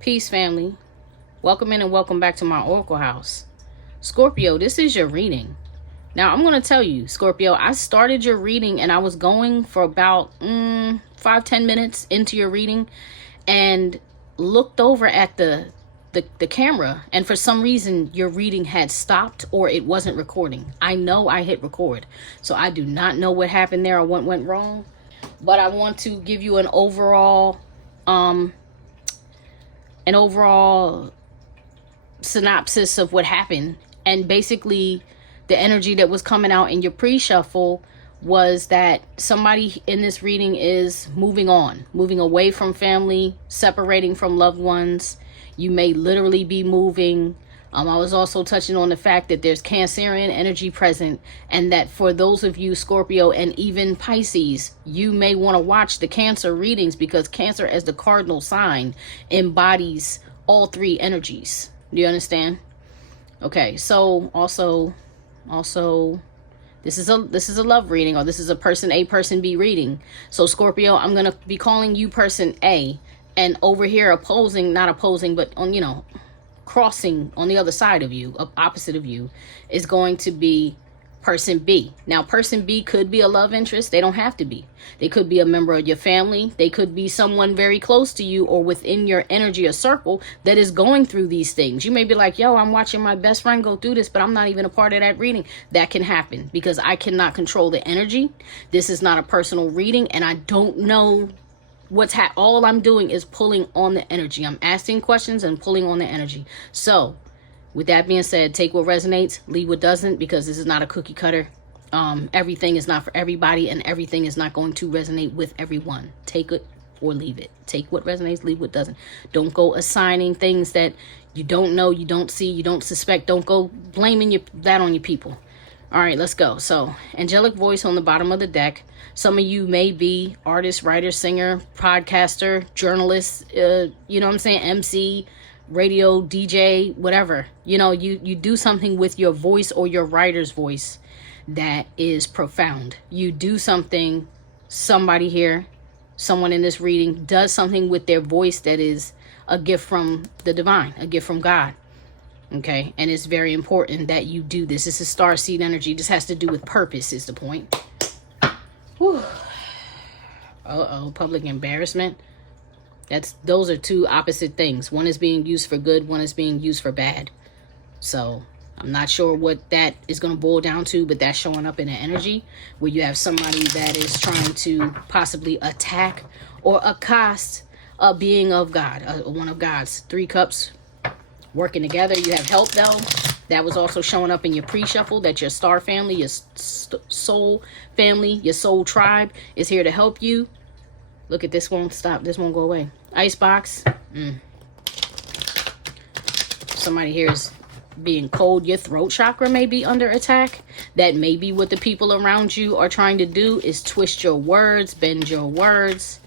Peace, family. Welcome in and welcome back to my Oracle house. Scorpio, this is your reading. Now, I'm going to tell you, Scorpio, I started your reading and I was going for about 5-10 minutes into your reading and looked over at the camera, and for some reason your reading had stopped or it wasn't recording. I know I hit record, so I do not know what happened there or what went wrong, but I want to give you an overall synopsis of what happened. And basically the energy that was coming out in your pre-shuffle was that somebody in this reading is moving on, moving away from family, separating from loved ones. You may literally be moving. I was also touching on the fact that there's Cancerian energy present, and that for those of you Scorpio and even Pisces, you may want to watch the Cancer readings, because Cancer as the cardinal sign embodies all three energies. Do you understand? Okay, so also this is a love reading, or this is a person A, person B reading. So Scorpio, I'm going to be calling you person A, and over here not opposing, but on, crossing on the other side of you, opposite of you, is going to be person B. Now, person B could be a love interest. They don't have to be. They could be a member of your family. They could be someone very close to you or within your energy or circle that is going through these things. You may be like, yo, I'm watching my best friend go through this, but I'm not even a part of that reading. That can happen because I cannot control the energy. This is not a personal reading, and I don't know all I'm doing is pulling on the energy. I'm asking questions and pulling on the energy. So with that being said, take what resonates, leave what doesn't, because this is not a cookie cutter. Everything is not for everybody, and everything is not going to resonate with everyone. Take it or leave it. Take what resonates, leave what doesn't. Don't go assigning things that you don't know, you don't see, you don't suspect. Don't go blaming that on your people. All right, let's go. So, angelic voice on the bottom of the deck. Some of you may be artist, writer, singer, podcaster, journalist, you know what I'm saying, MC, radio, DJ, whatever. You do something with your voice or your writer's voice that is profound. You do something, somebody here, someone in this reading does something with their voice that is a gift from the divine, a gift from God. Okay, and it's very important that you do this. This is starseed energy. This has to do with purpose, is the point. Whew. Public embarrassment. Those are two opposite things. One is being used for good, one is being used for bad. So I'm not sure what that is going to boil down to, but that's showing up in the energy where you have somebody that is trying to possibly attack or accost a being of God, one of God's. 3 cups working together. You have help, though. That was also showing up in your pre-shuffle, that your star family, your soul family, your soul tribe is here to help you. Look at this, won't stop. This won't go away. Icebox. Somebody here is being cold. Your throat chakra may be under attack. That may be what the people around you are trying to do, is twist your words, bend your words.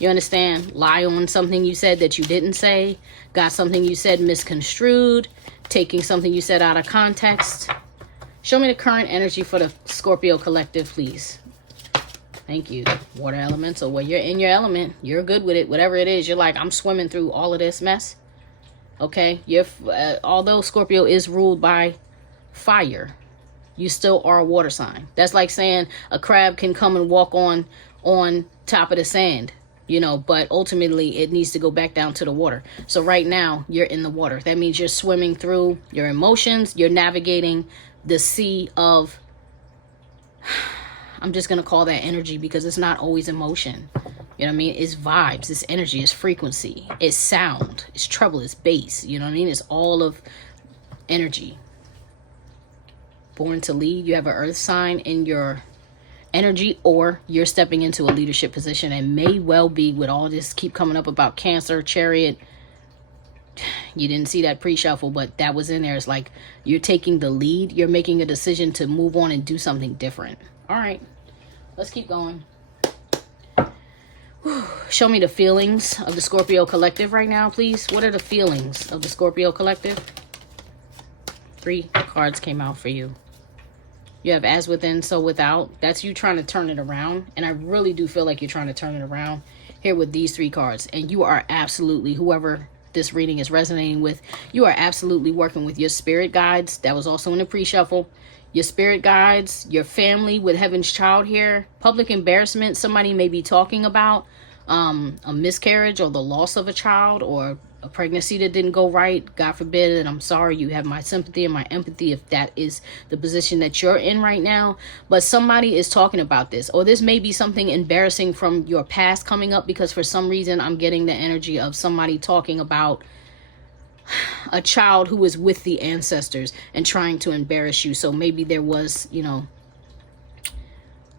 You understand? Lie on something you said that you didn't say. Got something you said misconstrued. Taking something you said out of context. Show me the current energy for the Scorpio collective, please. Thank you. Water elemental. Well, you're in your element. You're good with it. Whatever it is, you're like, I'm swimming through all of this mess. Okay? Although Scorpio is ruled by fire, you still are a water sign. That's like saying a crab can come and walk on top of the sand. But ultimately it needs to go back down to the water. So right now you're in the water. That means you're swimming through your emotions. You're navigating the sea of, I'm just going to call that energy, because it's not always emotion. You know what I mean? It's vibes, it's energy, it's frequency, it's sound, it's treble, it's bass. You know what I mean? It's all of energy. Born to lead. You have an earth sign in your energy, or you're stepping into a leadership position, and may well be, with all this keep coming up about Cancer, Chariot. You didn't see that pre-shuffle, but that was in there. It's like you're taking the lead. You're making a decision to move on and do something different. All right, let's keep going. Show me the feelings of the Scorpio collective right now, please. What are the feelings of the Scorpio collective? 3 cards came out for you. You have as within, so without. That's you trying to turn it around. And I really do feel like you're trying to turn it around here with these 3 cards. And you are absolutely, whoever this reading is resonating with, you are absolutely working with your spirit guides. That was also in the pre-shuffle. Your spirit guides, your family with Heaven's Child here. Public embarrassment, somebody may be talking about a miscarriage or the loss of a child, or a pregnancy that didn't go right. God forbid, and I'm sorry. You have my sympathy and my empathy if that is the position that you're in right now. But somebody is talking about this, or this may be something embarrassing from your past coming up, because for some reason I'm getting the energy of somebody talking about a child who was with the ancestors and trying to embarrass you. So maybe there was, you know,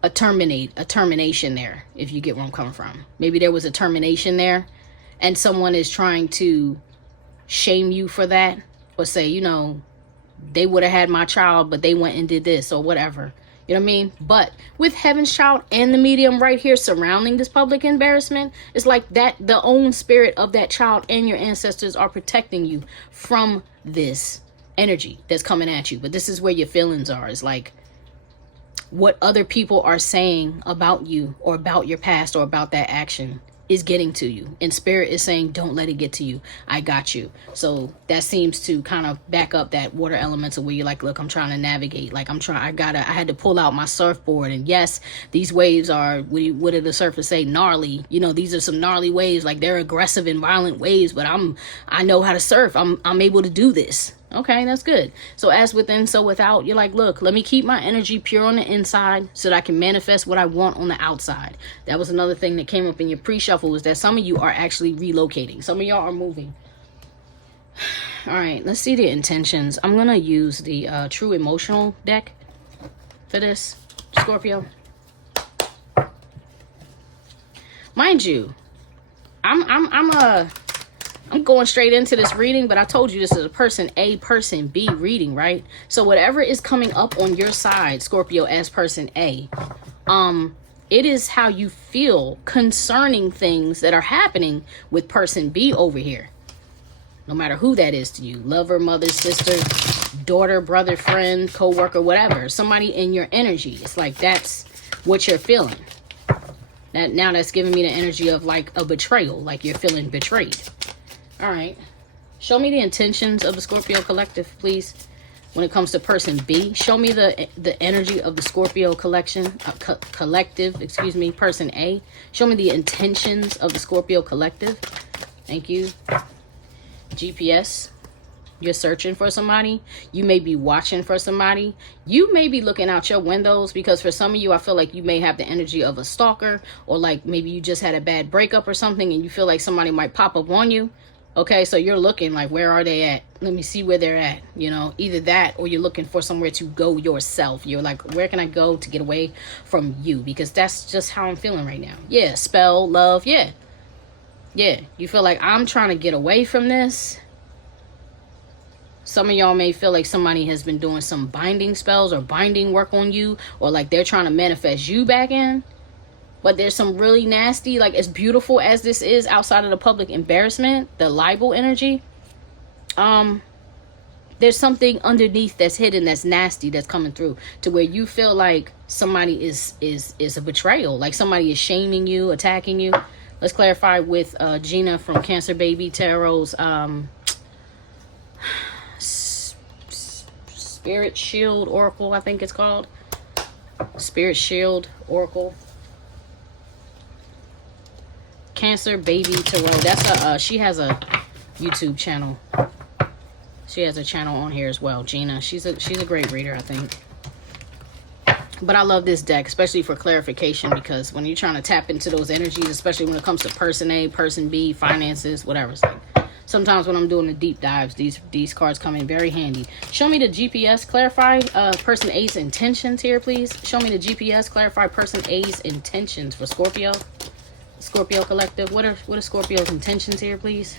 a termination there, if you get where I'm coming from. Maybe there was a termination there, and someone is trying to shame you for that, or say, you know, they would have had my child, but they went and did this, or whatever. You know what I mean? But with Heaven's Child and the medium right here surrounding this public embarrassment, it's like that the own spirit of that child and your ancestors are protecting you from this energy that's coming at you. But this is where your feelings are. It's like what other people are saying about you, or about your past, or about that action is getting to you, and spirit is saying, don't let it get to you. I got you. So that seems to kind of back up that water elemental, where you're like, look, I'm trying to navigate. Like I had to pull out my surfboard, and yes, these waves are, what did the surfer say, gnarly. You know, these are some gnarly waves. Like, they're aggressive and violent waves, but I know how to surf. I'm able to do this. Okay, that's good. So as within, so without. You're like, look, let me keep my energy pure on the inside so that I can manifest what I want on the outside. That was another thing that came up in your pre-shuffle, was that some of you are actually relocating. Some of y'all are moving. All right, let's see the intentions. I'm going to use the True Emotional deck for this, Scorpio. Mind you, I'm going straight into this reading, but I told you this is a person A, person B reading, right? So whatever is coming up on your side, Scorpio, as person A, it is how you feel concerning things that are happening with person B over here. No matter who that is to you, lover, mother, sister, daughter, brother, friend, co-worker, whatever. Somebody in your energy. It's like that's what you're feeling. Now that's giving me the energy of like a betrayal, like you're feeling betrayed. All right, show me the intentions of the Scorpio collective, please. When it comes to person B, show me the energy of the Scorpio collective, person A. Show me the intentions of the Scorpio collective. Thank you. GPS, you're searching for somebody. You may be watching for somebody. You may be looking out your windows, because for some of you, I feel like you may have the energy of a stalker, or like maybe you just had a bad breakup or something and you feel like somebody might pop up on you. Okay, so you're looking like, where are they at? Let me see where they're at. You know, either that, or you're looking for somewhere to go yourself. You're like, where can I go to get away from you? Because that's just how I'm feeling right now. Yeah, spell, love, yeah. Yeah, you feel like I'm trying to get away from this. Some of y'all may feel like somebody has been doing some binding spells or binding work on you, or like they're trying to manifest you back in. But there's some really nasty, like, as beautiful as this is outside of the public embarrassment, the libel energy, there's something underneath that's hidden, that's nasty, that's coming through, to where you feel like somebody is a betrayal, like somebody is shaming you, attacking you. Let's clarify with Gina from Cancer Baby Tarot's Spirit Shield Oracle, I think it's called. Spirit Shield Oracle. Cancer Baby Tarot. That's she has a YouTube channel. She has a channel on here as well, Gina. She's a great reader, I think. But I love this deck, especially for clarification, because when you're trying to tap into those energies, especially when it comes to person A, person B, finances, whatever, it's like, sometimes when I'm doing the deep dives, these cards come in very handy. Show me the GPS, clarify person A's intentions here, please. Show me the GPS, clarify person A's intentions for Scorpio. Scorpio collective. What are Scorpio's intentions here, please?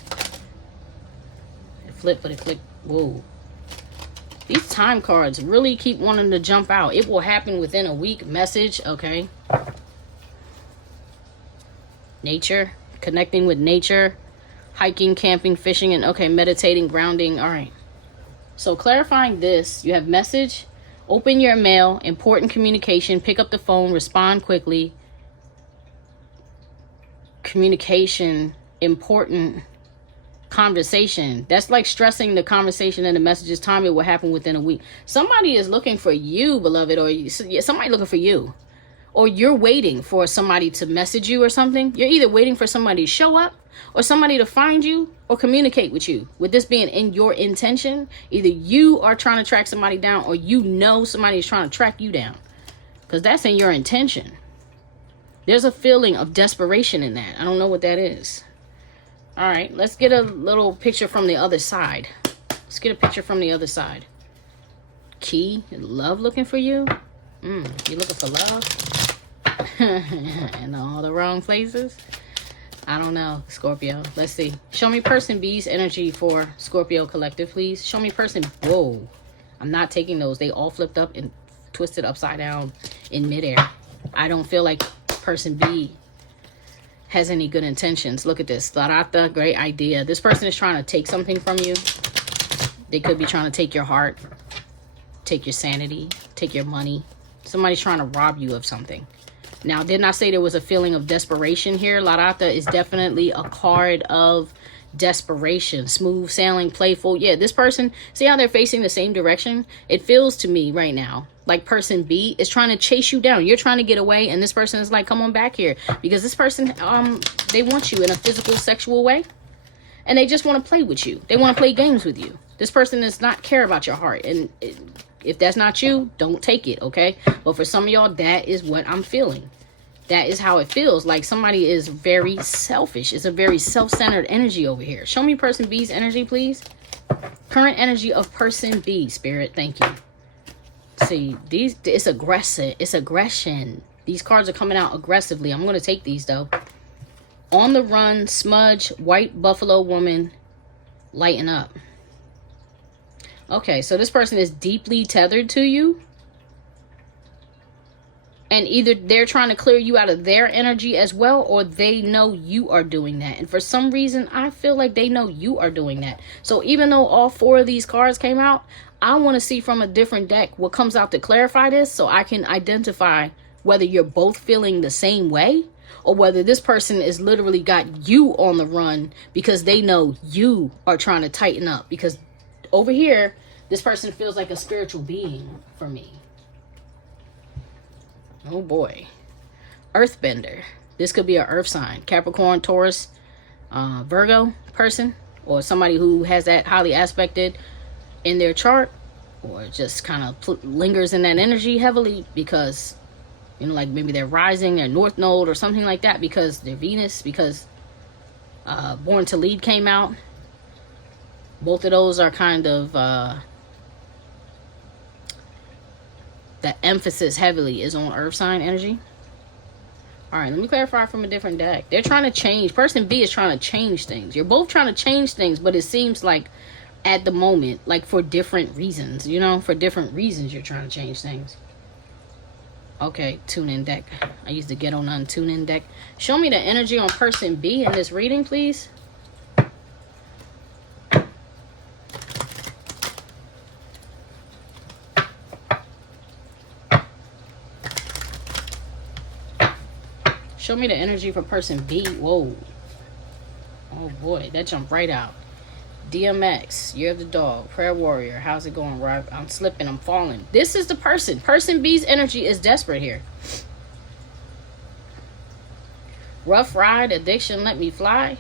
It flipped, but it clicked. Whoa. These time cards really keep wanting to jump out. It will happen within a week. Message. Okay. Nature. Connecting with nature. Hiking, camping, fishing, and okay, meditating, grounding. All right. So clarifying this, you have message. Open your mail. Important communication. Pick up the phone. Respond quickly. Communication. Important. conversation. That's like stressing the conversation and the messages. Time it will happen within a week. Somebody is looking for you, beloved, or somebody looking for you. Or you're waiting for somebody to message you or something. You're either waiting for somebody to show up or somebody to find you or communicate with you. With this being in your intention, either you are trying to track somebody down or you know somebody is trying to track you down. Because that's in your intention. There's a feeling of desperation in that. I don't know what that is. All right, let's get a little picture from the other side. Let's get a picture from the other side. Key, love looking for you? You looking for love? In all the wrong places? I don't know, Scorpio. Let's see. Show me person B's energy for Scorpio collective, please. Show me person. Whoa. I'm not taking those. They all flipped up and twisted upside down in midair. I don't feel like person B has any good intentions. Look at this. Larata, great idea. This person is trying to take something from you. They could be trying to take your heart, take your sanity, take your money. Somebody's trying to rob you of something. Now, didn't I say there was a feeling of desperation here? Larata is definitely a card of desperation. Smooth sailing, playful. Yeah, this person, see how they're facing the same direction? It feels to me right now like person B is trying to chase you down. You're trying to get away, and this person is like, come on back here. Because this person, they want you in a physical, sexual way. And they just want to play with you. They want to play games with you. This person does not care about your heart. And if that's not you, don't take it, okay? But for some of y'all, that is what I'm feeling. That is how it feels. Like somebody is very selfish. It's a very self-centered energy over here. Show me person B's energy, please. Current energy of person B, Spirit. Thank you. See, it's aggressive. It's aggression. These cards are coming out aggressively. I'm going to take these, though. On the run, smudge, white buffalo woman, lighten up. Okay, so this person is deeply tethered to you. And either they're trying to clear you out of their energy as well, or they know you are doing that. And for some reason, I feel like they know you are doing that. So even though all four of these cards came out, I want to see from a different deck what comes out to clarify this, so I can identify whether you're both feeling the same way, or whether this person is literally got you on the run because they know you are trying to tighten up. Because over here, this person feels like a spiritual being for me. Oh boy. Earthbender. This could be an earth sign. Capricorn, Taurus, Virgo person. Or somebody who has that highly aspected in their chart. Or just kind of lingers in that energy heavily because, you know, like maybe they're rising, their North Node or something like that. Because they're Venus. Because Born to Lead came out. Both of those are kind of... the emphasis heavily is on earth sign energy. All right, let me clarify from a different deck. They're trying to change. Person B is trying to change things. You're both trying to change things, but it seems like at the moment, like for different reasons, you know, for different reasons you're trying to change things. Okay, tune in deck. I used the Ghetto Nun tune in deck. Show me the energy on person B in this reading, please. Show me the energy for person B. Whoa. Oh boy, that jumped right out. DMX, Year of the Dog, Prayer Warrior. How's it going, Rob? I'm slipping, I'm falling. This is the person. Person B's energy is desperate here. Rough Ride, Addiction, Let Me Fly.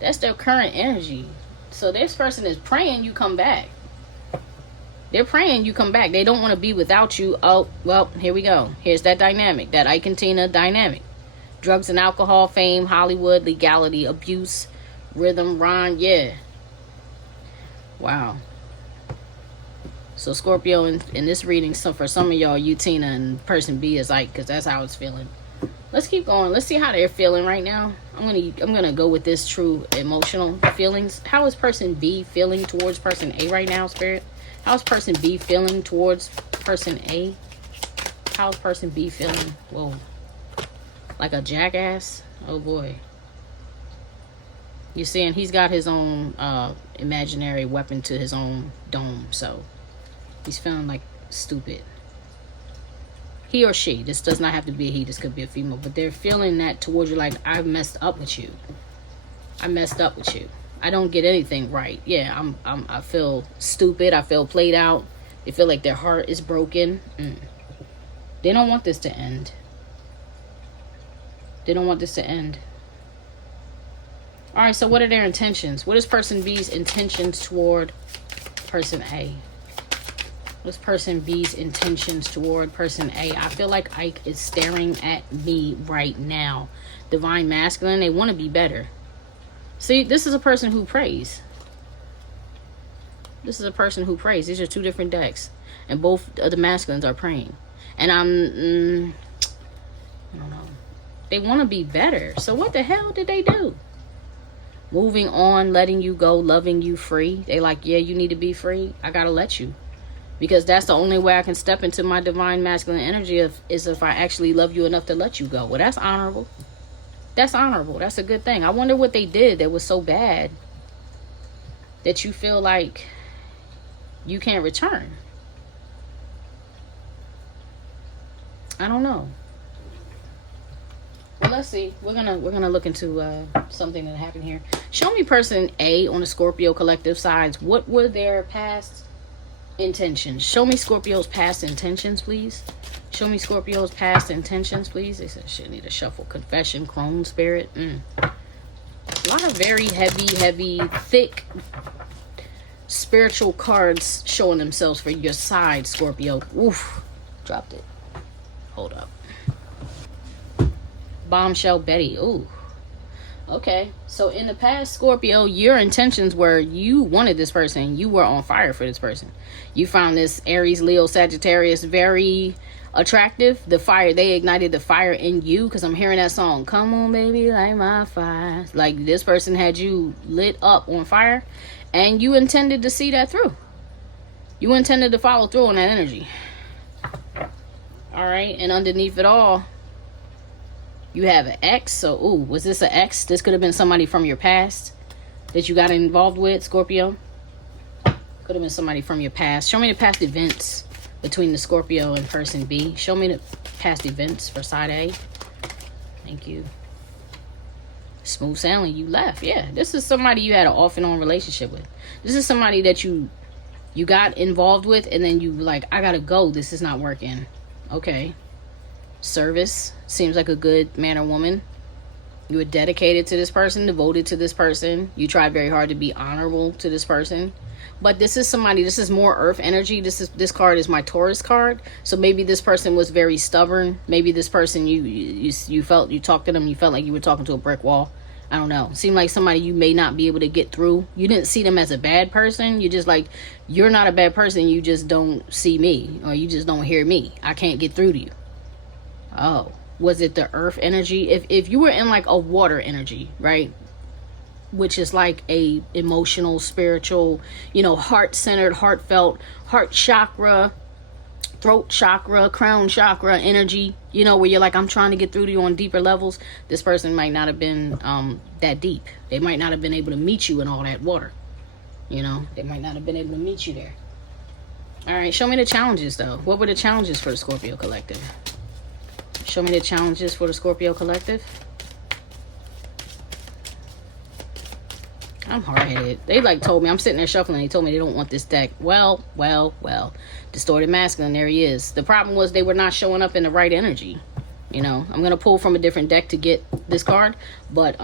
That's their current energy. So this person is praying you come back. They're praying you come back. They don't want to be without you. Oh, well, here we go. Here's that dynamic. That Ike and Tina dynamic. Drugs and alcohol, fame, Hollywood, legality, abuse, rhythm, rhyme. Yeah. Wow. So Scorpio in this reading, so for some of y'all, you Tina and person B is Ike, because that's how it's feeling. Let's keep going. Let's see how they're feeling right now. I'm gonna go with this true emotional feelings. How is person B feeling towards person A right now, Spirit? How's person B feeling towards person A? How's person B feeling? Whoa. Like a jackass? Oh boy. You're seeing he's got his own imaginary weapon to his own dome. So he's feeling like stupid. He or she. This does not have to be a he. This could be a female. But they're feeling that towards you, like, I've messed up with you. I messed up with you. I don't get anything right. Yeah, I feel stupid. I feel played out. They feel like their heart is broken. They don't want this to end. They don't want this to end. All right, so what are their intentions? What is person B's intentions toward person A? What's person B's intentions toward person A? I feel like Ike is staring at me right now. Divine masculine, they want to be better. See, this is a person who prays. This is a person who prays. These are two different decks. And both of the masculines are praying. And I don't know. They want to be better. So what the hell did they do? Moving on, letting you go, loving you free. They like, yeah, you need to be free. I got to let you. Because that's the only way I can step into my divine masculine energy is if I actually love you enough to let you go. Well, that's honorable. That's honorable. That's a good thing. I wonder what they did that was so bad that you feel like you can't return. I don't know. Well, let's see. We're gonna look into something that happened here. Show me person A on the Scorpio collective sides. What were their past intentions? Show me Scorpio's past intentions, please. Show me Scorpio's past intentions, please. They said shit, need a shuffle. Confession, crone spirit. A lot of very heavy, thick spiritual cards showing themselves for your side, Scorpio. Oof. Dropped it. Hold up. Bombshell Betty. Ooh. Okay. So in the past, Scorpio, your intentions were you wanted this person. You were on fire for this person. You found this Aries, Leo, Sagittarius very attractive. The fire, they ignited the fire in you, because I'm hearing that song, come on baby, light my fire. Like this person had you lit up on fire, and you intended to see that through. You intended to follow through on that energy. All right. And underneath it all, you have an ex. So was this an ex? This could have been somebody from your past that you got involved with, Scorpio. Could have been somebody from your past. Show me the past events between the Scorpio and person B. Show me the past events for side A. Thank you. Smooth sailing, you left. Yeah, this is somebody you had an off and on relationship with. This is somebody that you got involved with, and then you like, I gotta go, this is not working. Okay. Service, seems like a good man or woman. You were dedicated to this person, devoted to this person. You tried very hard to be honorable to this person. But this is somebody, this is more earth energy. This card is my Taurus card. So maybe this person was very stubborn. Maybe this person, you felt, you talked to them, you felt like you were talking to a brick wall. I don't know. Seemed like somebody you may not be able to get through. You didn't see them as a bad person. You just like, you're not a bad person. You just don't see me, or you just don't hear me. I can't get through to you. Oh, was it the earth energy? If you were in like a water energy, right? Which is like a emotional, spiritual, heart-centered, heartfelt, heart chakra, throat chakra, crown chakra energy, where you're like, I'm trying to get through to you on deeper levels. This person might not have been that deep. They might not have been able to meet you in all that water. They might not have been able to meet you there. All right, show me the challenges, though. What were the challenges for the Scorpio collective? Show me the challenges for the Scorpio collective. I'm hard-headed. They like told me, I'm sitting there shuffling, they told me they don't want this deck. Well. Distorted masculine, there he is. The problem was they were not showing up in the right energy. I'm going to pull from a different deck to get this card. But,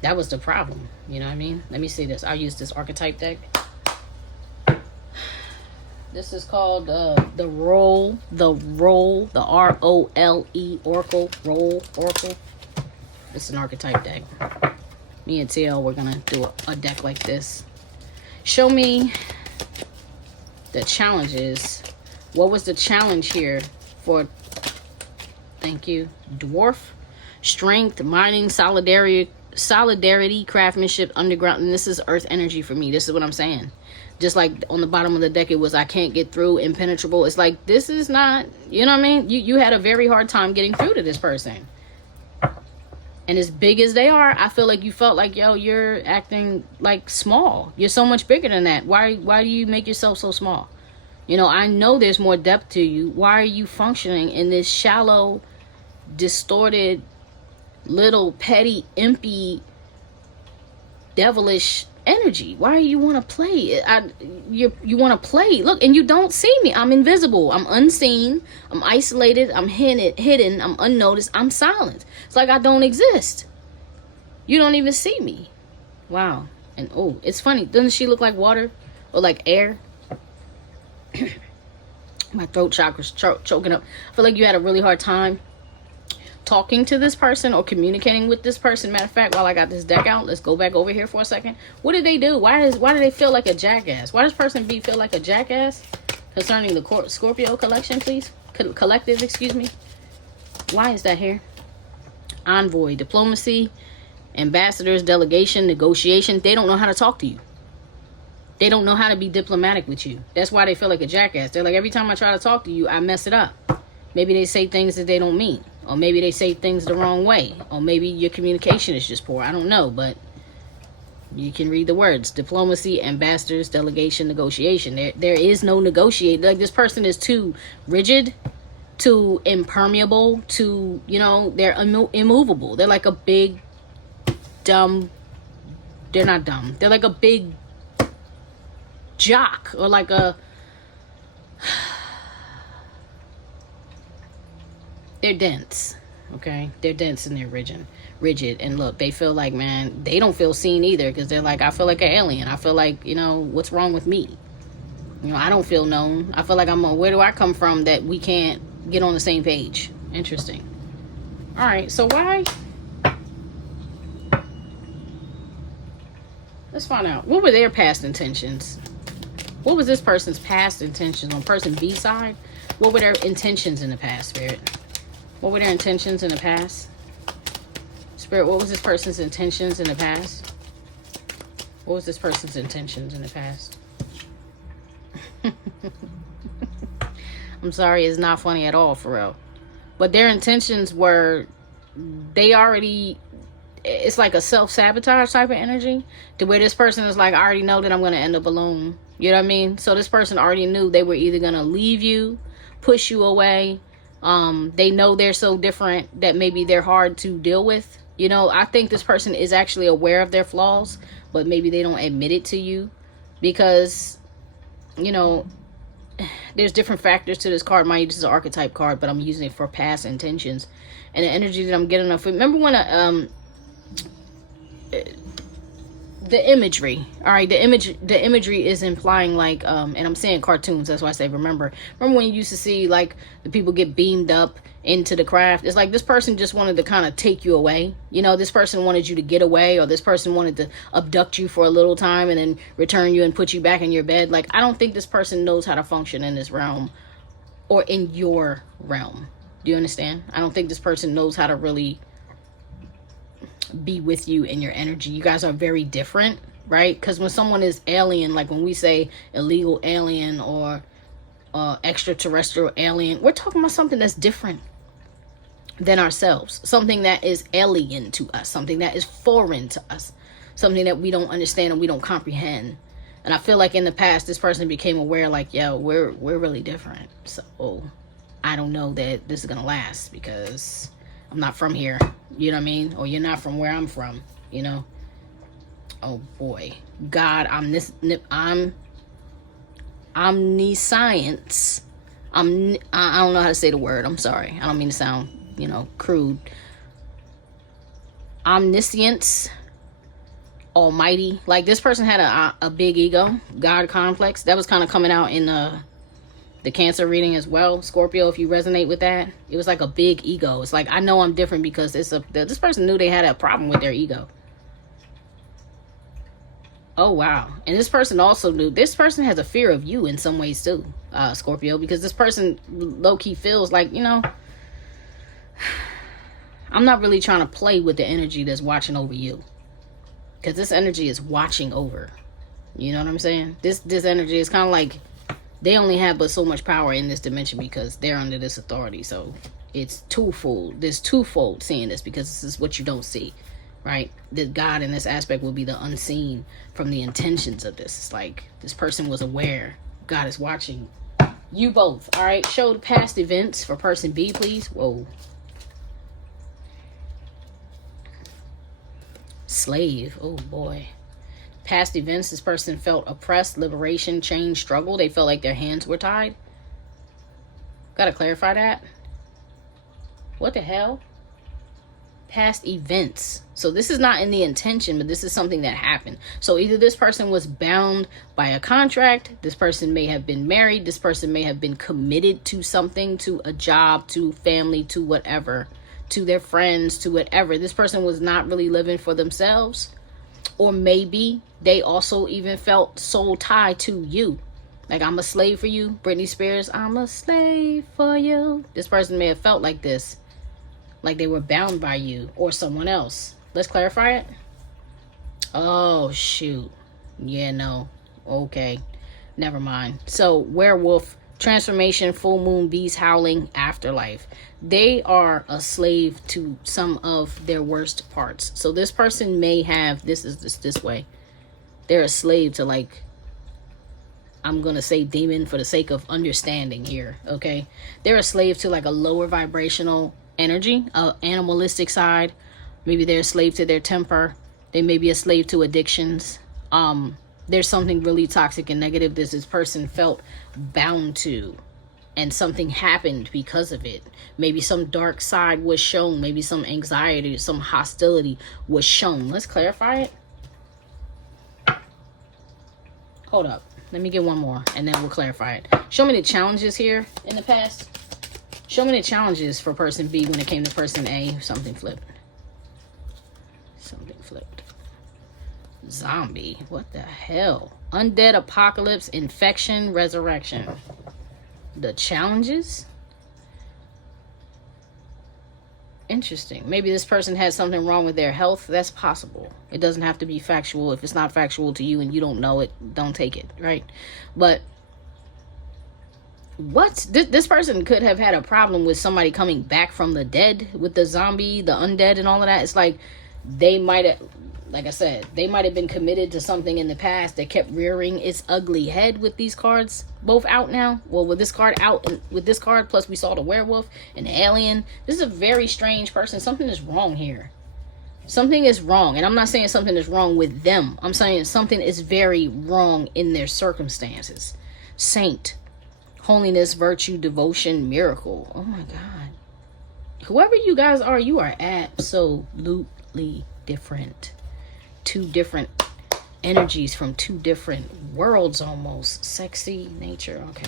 that was the problem. You know what I mean? Let me see this. I'll use this archetype deck. This is called the Role, the R-O-L-E, Oracle, Role, Oracle. It's an archetype deck. Me and TL, we're going to do a deck like this. Show me the challenges. What was the challenge here for, thank you, Dwarf? Strength, mining, solidarity, craftsmanship, underground. And this is earth energy for me. This is what I'm saying. Just like on the bottom of the deck, it was, I can't get through, impenetrable. It's like, this is not, you know what I mean? You had a very hard time getting through to this person. And as big as they are, I feel like you felt like, yo, you're acting like small. You're so much bigger than that. Why do you make yourself so small? I know there's more depth to you. Why are you functioning in this shallow, distorted little petty, impy, devilish energy. Why you want to play? You want to play. Look, and you don't see me. I'm invisible. I'm unseen. I'm isolated. I'm hidden. I'm unnoticed. I'm silent. It's like I don't exist. You don't even see me. Wow. And oh, it's funny. Doesn't she look like water or like air? My throat chakra's choking up. I feel like you had a really hard time talking to this person or communicating with this person. Matter of fact, while I got this deck out, let's go back over here for a second. What did they do? Why do they feel like a jackass? Why does person B feel like a jackass concerning the Scorpio collection, please? Collective, excuse me. Why is that here? Envoy, diplomacy, ambassadors, delegation, negotiation. They don't know how to talk to you. They don't know how to be diplomatic with you. That's why they feel like a jackass. They're like, every time I try to talk to you, I mess it up. Maybe they say things that they don't mean. Or maybe they say things the wrong way. Or maybe your communication is just poor. I don't know, but you can read the words. Diplomacy, ambassadors, delegation, negotiation. There is no negotiate. Like, this person is too rigid, too impermeable, too, you know, they're immovable. They're like a big, dumb, they're not dumb. They're like a big jock, or like a, they're dense. Okay, they're dense and they're rigid. And look, they feel like, man, they don't feel seen either, because they're like, I feel like an alien. I feel like, you know, what's wrong with me? You know, I don't feel known. I feel like where do I come from that we can't get on the same page? Interesting. All right, so why? Let's find out. What were their past intentions? What was this person's past intentions on person B side? What were their intentions in the past, Spirit? What were their intentions in the past? Spirit, what was this person's intentions in the past? What was this person's intentions in the past? I'm sorry, it's not funny at all, for real. But their intentions were, they already, it's like a self-sabotage type of energy, to where this person is like, I already know that I'm going to end up alone. You know what I mean? So this person already knew they were either going to leave you, push you away. They know they're so different that maybe they're hard to deal with. You know, I think this person is actually aware of their flaws, but maybe they don't admit it to you, because, you know, there's different factors to this card. Mind you, this is an archetype card, but I'm using it for past intentions. And the energy that I'm getting off. Remember when the imagery, all right, the imagery is implying like, and I'm saying cartoons, that's why I say remember when you used to see like the people get beamed up into the craft. It's like this person just wanted to kind of take you away. You know, this person wanted you to get away, or this person wanted to abduct you for a little time and then return you and put you back in your bed. Like, I don't think this person knows how to function in this realm, or in your realm. Do you understand? I don't think this person knows how to really be with you in your energy. You guys are very different, right? Because when someone is alien, like when we say illegal alien or extraterrestrial alien, we're talking about something that's different than ourselves, something that is alien to us, something that is foreign to us, something that we don't understand and we don't comprehend. And I feel like in the past, this person became aware, like, yo, we're really different. So I don't know that this is gonna last, because I'm not from here, you know what I mean? Or you're not from where I'm from, you know? Oh boy. God, omniscience. I don't know how to say the word. I'm sorry. I don't mean to sound, you know, crude. Omniscience. Almighty. Like, this person had a big ego. God complex. That was kind of coming out in the Cancer reading as well. Scorpio, if you resonate with that, it was like a big ego. It's like, I know I'm different because this person knew they had a problem with their ego. Oh wow. And this person also knew, this person has a fear of you in some ways too, Scorpio, because this person low-key feels like, you know, I'm not really trying to play with the energy that's watching over you, because this energy is watching over, you know what I'm saying? This energy is kind of like, they only have but so much power in this dimension because they're under this authority. So it's twofold. There's twofold seeing this, because this is what you don't see, right? The God in this aspect will be the unseen from the intentions of this. It's like this person was aware. God is watching you both. All right. Show the past events for person B, please. Whoa. slave. Oh boy. Past events, this person felt oppressed, liberation, change, struggle. They felt like their hands were tied. Gotta clarify that. What the hell? Past events. So this is not in the intention, but this is something that happened. So either this person was bound by a contract, this person may have been married, this person may have been committed to something, to a job, to family, to whatever, to their friends, to whatever. This person was not really living for themselves. Or maybe they also even felt soul tied to you. Like, I'm a slave for you. Britney Spears, I'm a slave for you. This person may have felt like this. Like they were bound by you or someone else. Let's clarify it. Oh, shoot. Yeah, no. Okay. Never mind. So, werewolf, transformation, full moon, bees howling, afterlife. They are a slave to some of their worst parts. So this person may have, this way. They're a slave to, like, I'm going to say demon for the sake of understanding here, okay? They're a slave to, like, a lower vibrational energy, animalistic side. Maybe they're a slave to their temper. They may be a slave to addictions. There's something really toxic and negative that this person felt bound to, and something happened because of it. Maybe some dark side was shown. Maybe some anxiety, some hostility was shown. Let's clarify it. Hold up. Let me get one more, and then we'll clarify it. Show me the challenges here in the past. Show me the challenges for person B when it came to person A. Something flipped. Something flipped. Zombie. What the hell? Undead, apocalypse, infection, resurrection. The challenges? Interesting. Maybe this person had something wrong with their health. That's possible. It doesn't have to be factual. If it's not factual to you and you don't know it, don't take it, right? But what? This person could have had a problem with somebody coming back from the dead, with the zombie, the undead, and all of that. It's like they might have, like I said, they might have been committed to something in the past that kept rearing its ugly head with these cards both out now. Well, with this card out and with this card, plus we saw the werewolf and the alien. This is a very strange person. Something is wrong here. Something is wrong. And I'm not saying something is wrong with them. I'm saying something is very wrong in their circumstances. Saint. Holiness, virtue, devotion, miracle. Oh my God. Whoever you guys are, you are absolutely different. Two different energies from two different worlds almost. Sexy nature. Okay.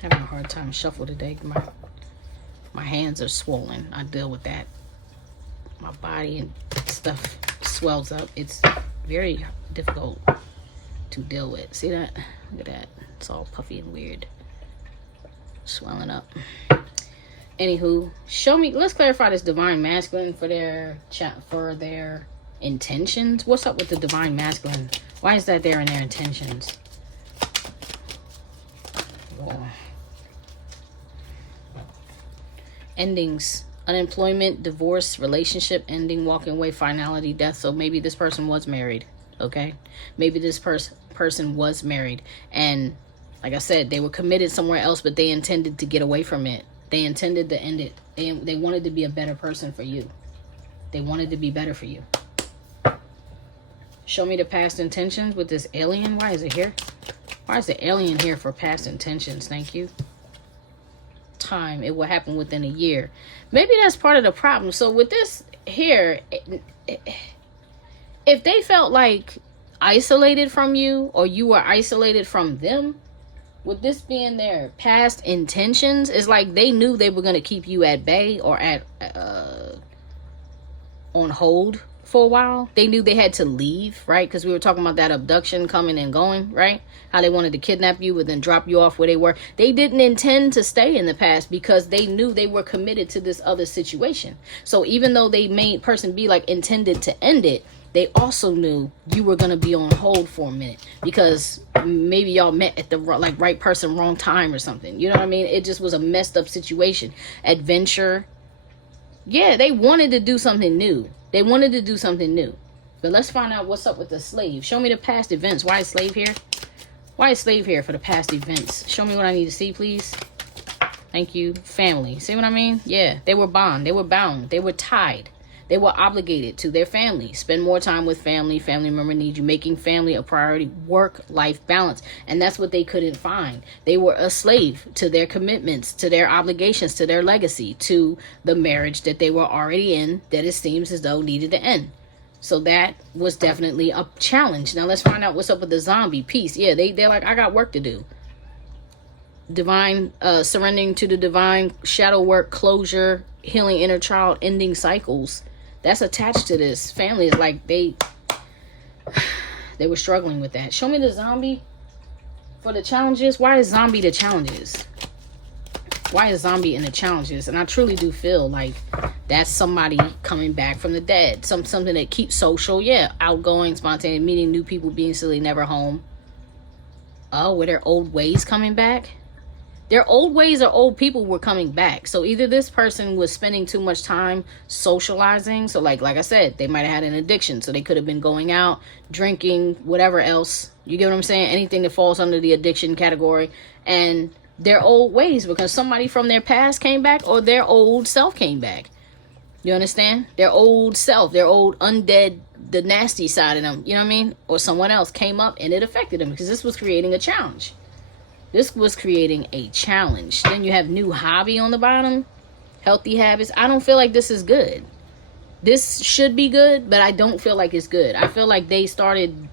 Having a hard time shuffle today. My hands are swollen. I deal with that. My body and stuff swells up. It's very difficult to deal with. See that? Look at that. It's all puffy and weird. Swelling up. Anywho, show me. Let's clarify this divine masculine for their intentions. What's up with the divine masculine? Why is that there in their intentions? Oh. Endings. Unemployment, divorce, relationship ending, walking away, finality, death. So maybe this person was married, okay? Maybe this person was married, and like I said, they were committed somewhere else, but they intended to get away from it. They intended to end it. They wanted to be a better person for you. They wanted to be better for you. Show me the past intentions with this alien. Why is it here? Why is the alien here for past intentions? Thank you. Time. It will happen within a year. Maybe that's part of the problem. So with this here, if they felt like isolated from you, or you were isolated from them, with this being their past intentions, it's like they knew they were going to keep you at bay or at on hold for a while. They knew they had to leave, right? Because we were talking about that abduction coming and going, right? How they wanted to kidnap you and then drop you off where they were. They didn't intend to stay in the past because they knew they were committed to this other situation. So even though they made person B like intended to end it, they also knew you were going to be on hold for a minute because maybe y'all met at the right person, wrong time or something. You know what I mean? It just was a messed up situation. Adventure. Yeah, they wanted to do something new. They wanted to do something new. But let's find out what's up with the slave. Show me the past events. Why is slave here? Why is slave here for the past events? Show me what I need to see, please. Thank you. Family. See what I mean? Yeah, they were bound. They were bound. They were tied. They were obligated to their family. Spend more time with family. Family member needs you. Making family a priority. Work-life balance. And that's what they couldn't find. They were a slave to their commitments, to their obligations, to their legacy, to the marriage that they were already in that it seems as though needed to end. So that was definitely a challenge. Now let's find out what's up with the zombie piece. Yeah, they're like, I got work to do. Divine, surrendering to the divine, shadow work, closure, healing inner child, ending cycles. That's attached to this. Family is like they were struggling with that. Show me the zombie for the challenges. Why is zombie the challenges? Why is zombie in the challenges? And I truly do feel like that's somebody coming back from the dead. Something that keeps social. Yeah, outgoing, spontaneous, meeting new people, being silly, never home. Oh, were their old ways coming back? Their old ways or old people were coming back. So either this person was spending too much time socializing. So like I said, they might have had an addiction. So they could have been going out, drinking, whatever else. You get what I'm saying? Anything that falls under the addiction category. And their old ways, because somebody from their past came back or their old self came back. You understand? Their old self, their old undead, the nasty side of them. You know what I mean? Or someone else came up and it affected them because this was creating a challenge. This was creating a challenge. Then you have new hobby on the bottom. Healthy habits. I don't feel like this is good. This should be good, but I don't feel like it's good. I feel like they started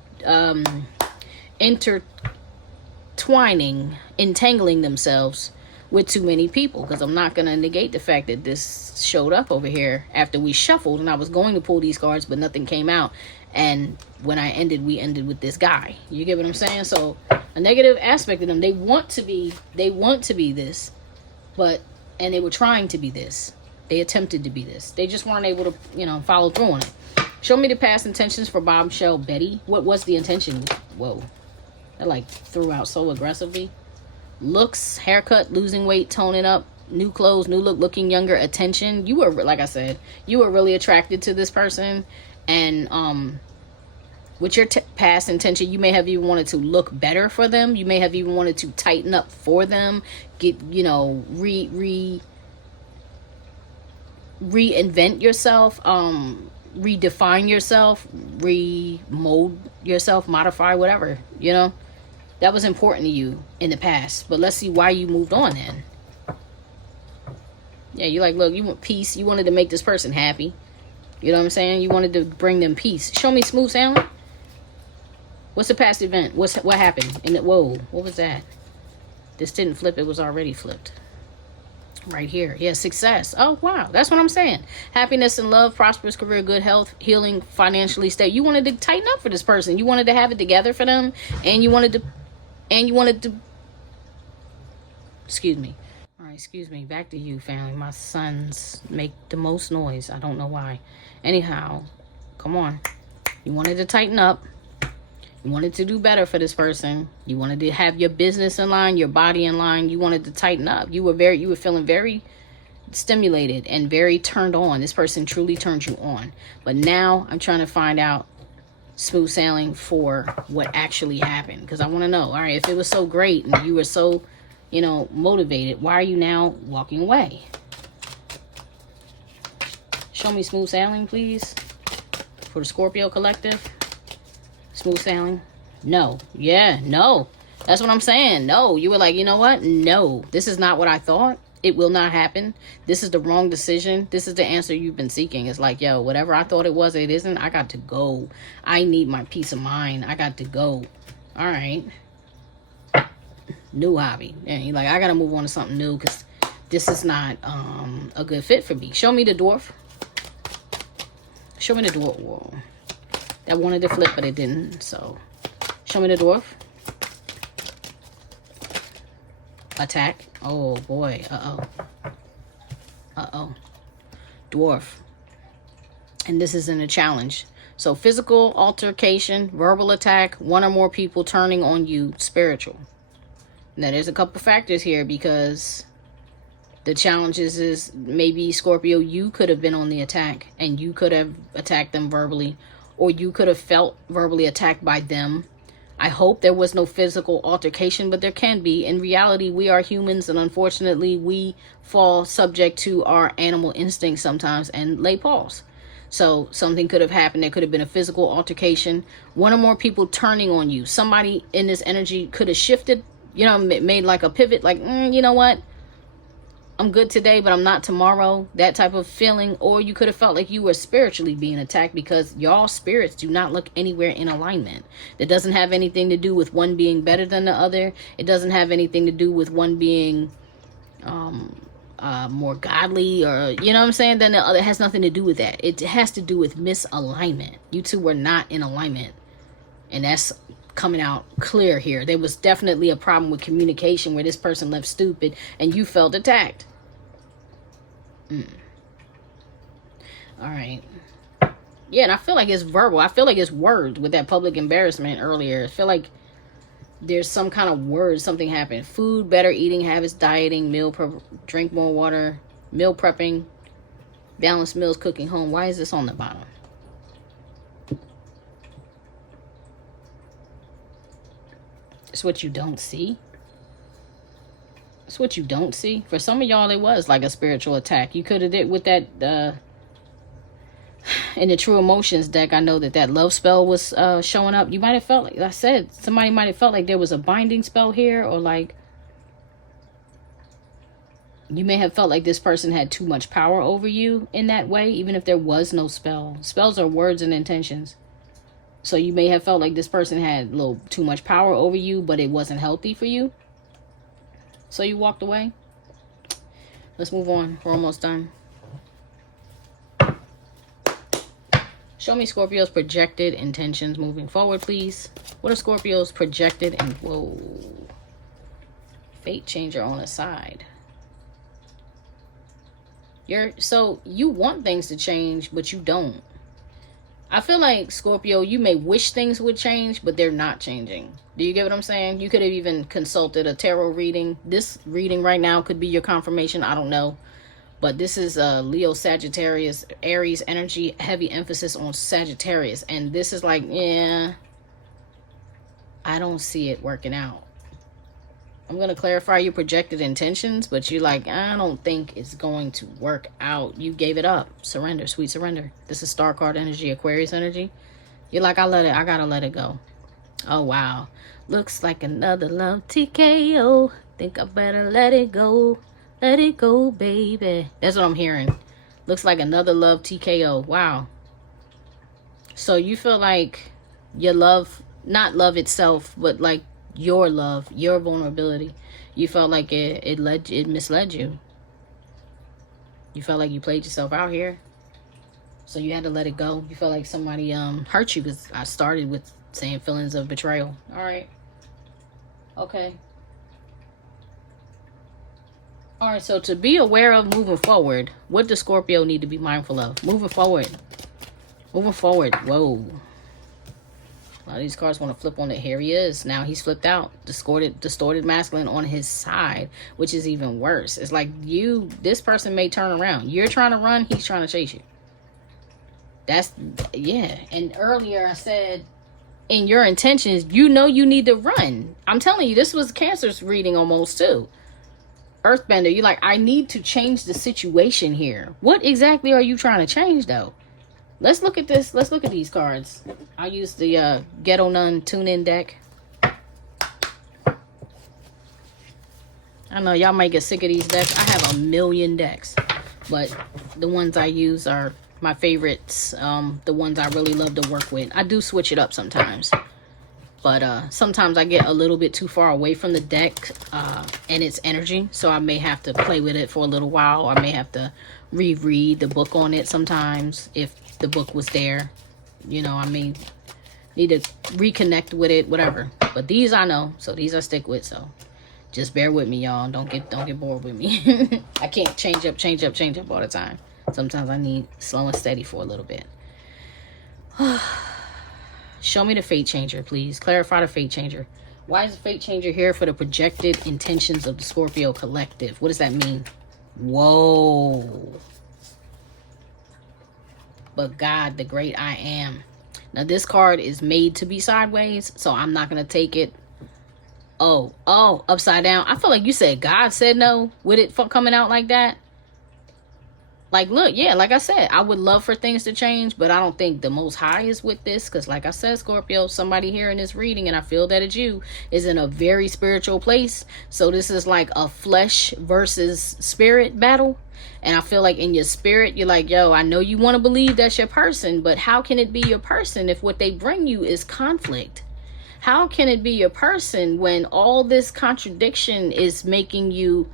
entangling themselves with too many people. Because I'm not going to negate the fact that this showed up over here after we shuffled. And I was going to pull these cards, but nothing came out. And when we ended with this guy. You get what I'm saying? So a negative aspect of them, they want to be this, and they were trying to be this. They attempted to be this. They just weren't able to, follow through on it. Show me the past intentions for Bombshell Betty. What was the intention? Whoa. That threw out so aggressively. Looks, haircut, losing weight, toning up, new clothes, new look, looking younger, attention. You were, like I said, you were really attracted to this person. And with your past intention, you may have even wanted to look better for them. You may have even wanted to tighten up for them. Get, reinvent yourself. Redefine yourself. Remold yourself. Modify, whatever. That was important to you in the past. But let's see why you moved on then. Yeah, you're like, look, you want peace. You wanted to make this person happy. You know what I'm saying? You wanted to bring them peace. Show me smooth sailing. What's the past event? What happened? Whoa, what was that? This didn't flip. It was already flipped. Right here. Yeah, success. Oh, wow. That's what I'm saying. Happiness and love, prosperous career, good health, healing, financially stable. You wanted to tighten up for this person. You wanted to have it together for them. And you wanted to, excuse me. All right, excuse me. Back to you, family. My sons make the most noise. I don't know why. Anyhow, come on. You wanted to tighten up. You wanted to do better for this person. You wanted to have your business in line, your body in line. You wanted to tighten up. You were feeling very stimulated and very turned on. This person truly turned you on. But now I'm trying to find out smooth sailing for what actually happened. Because I want to know, all right, if it was so great and you were so, motivated, why are you now walking away? Show me smooth sailing, please. For the Scorpio collective. Smooth sailing. No. Yeah, no. That's what I'm saying. No. You were like, you know what? No. This is not what I thought. It will not happen. This is the wrong decision. This is the answer you've been seeking. It's like, yo, whatever I thought it was, it isn't. I got to go. I need my peace of mind. I got to go. All right. New hobby. And you're like, I got to move on to something new because this is not a good fit for me. Show me the dwarf. Show me the dwarf. Whoa. I wanted to flip, but it didn't. So, show me the dwarf. Attack. Oh, boy. Uh-oh. Uh-oh. Dwarf. And this is in a challenge. So, physical altercation, verbal attack, one or more people turning on you, spiritual. Now, there's a couple factors here because the challenges is maybe, Scorpio, you could have been on the attack and you could have attacked them verbally. Or you could have felt verbally attacked by them. I hope there was no physical altercation, but there can be. In reality, we are humans, and unfortunately, we fall subject to our animal instincts sometimes and lay paws. So something could have happened. There could have been a physical altercation. One or more people turning on you. Somebody in this energy could have shifted, you know, made like a pivot, like, you know what? I'm good today, but I'm not tomorrow. That type of feeling. Or you could have felt like you were spiritually being attacked, because y'all spirits do not look anywhere in alignment. That doesn't have anything to do with one being better than the other. It doesn't have anything to do with one being more godly, or, you know what I'm saying, than the other. It has nothing to do with that. It has to do with misalignment. You two were not in alignment. And that's coming out clear here. There was definitely a problem with communication where this person left stupid and you felt attacked. All right. Yeah, and I feel like it's verbal. I feel like it's words with that public embarrassment earlier. I feel like there's some kind of word, something happened. Food, better eating habits, dieting, drink more water, meal prepping, balanced meals, cooking home. Why is this on the bottom? It's what you don't see. It's what you don't see. For some of y'all, it was like a spiritual attack. You could have did with that in the True Emotions deck. I know that love spell was showing up. You might have felt, like I said, somebody might have felt like there was a binding spell here, or like you may have felt like this person had too much power over you in that way, even if there was no spell. Spells are words and intentions. So you may have felt like this person had a little too much power over you, but it wasn't healthy for you. So you walked away. Let's move on. We're almost done. Show me Scorpio's projected intentions moving forward, please. What are Scorpio's projected and whoa. Fate changer on the side. So you want things to change, but you don't. I feel like, Scorpio, you may wish things would change, but they're not changing. Do you get what I'm saying? You could have even consulted a tarot reading. This reading right now could be your confirmation. I don't know. But this is Leo, Sagittarius, Aries energy, heavy emphasis on Sagittarius. And this is like, yeah, I don't see it working out. I'm going to clarify your projected intentions, but you're like, I don't think it's going to work out. You gave it up. Surrender, sweet surrender. This is star card energy, Aquarius energy. You're like, I gotta let it go. Oh, wow. Looks like another love TKO. Think I better let it go. Let it go, baby. That's what I'm hearing. Looks like another love TKO. Wow. So you feel like your love, not love itself, but like your love, your vulnerability, you felt like it misled you. You felt like you played yourself out here, so you had to let it go. You felt like somebody hurt you, because I started with saying feelings of betrayal. All right. Okay. All right, so to be aware of moving forward, what does Scorpio need to be mindful of? Moving forward. Whoa. A lot of these cards want to flip on it. Here he is. Now he's flipped out. Distorted masculine on his side, which is even worse. It's like this person may turn around. You're trying to run. He's trying to chase you. Yeah. And earlier I said, in your intentions, you know you need to run. I'm telling you, this was Cancer's reading almost too. Earthbender, you're like, I need to change the situation here. What exactly are you trying to change, though? Let's look at this. Let's look at these cards. I'll use the Ghetto Nun tune-in deck. I know y'all might get sick of these decks. I have a million decks, but the ones I use are my favorites. The ones I really love to work with. I do switch it up sometimes, but sometimes I get a little bit too far away from the deck and its energy, so I may have to play with it for a little while. I may have to reread the book on it sometimes if the book was there. You know, I may need to reconnect with it, whatever. But these I know, so these I stick with. So just bear with me, y'all. Don't get bored with me. I can't change up all the time. Sometimes I need slow and steady for a little bit. Show me the fate changer, please. Clarify the fate changer. Why is the fate changer here for the projected intentions of the Scorpio collective? What does that mean? Whoa. But God, the great I am. Now this card is made to be sideways, so I'm not going to take it. Oh, upside down. I feel like you said God said no with it coming out like that. Like, look, yeah, like I said, I would love for things to change, but I don't think the Most High is with this. Because like I said, Scorpio, somebody here in this reading, and I feel that it's you, is in a very spiritual place. So this is like a flesh versus spirit battle. And I feel like in your spirit, you're like, yo, I know you want to believe that's your person, but how can it be your person if what they bring you is conflict? How can it be your person when all this contradiction is making you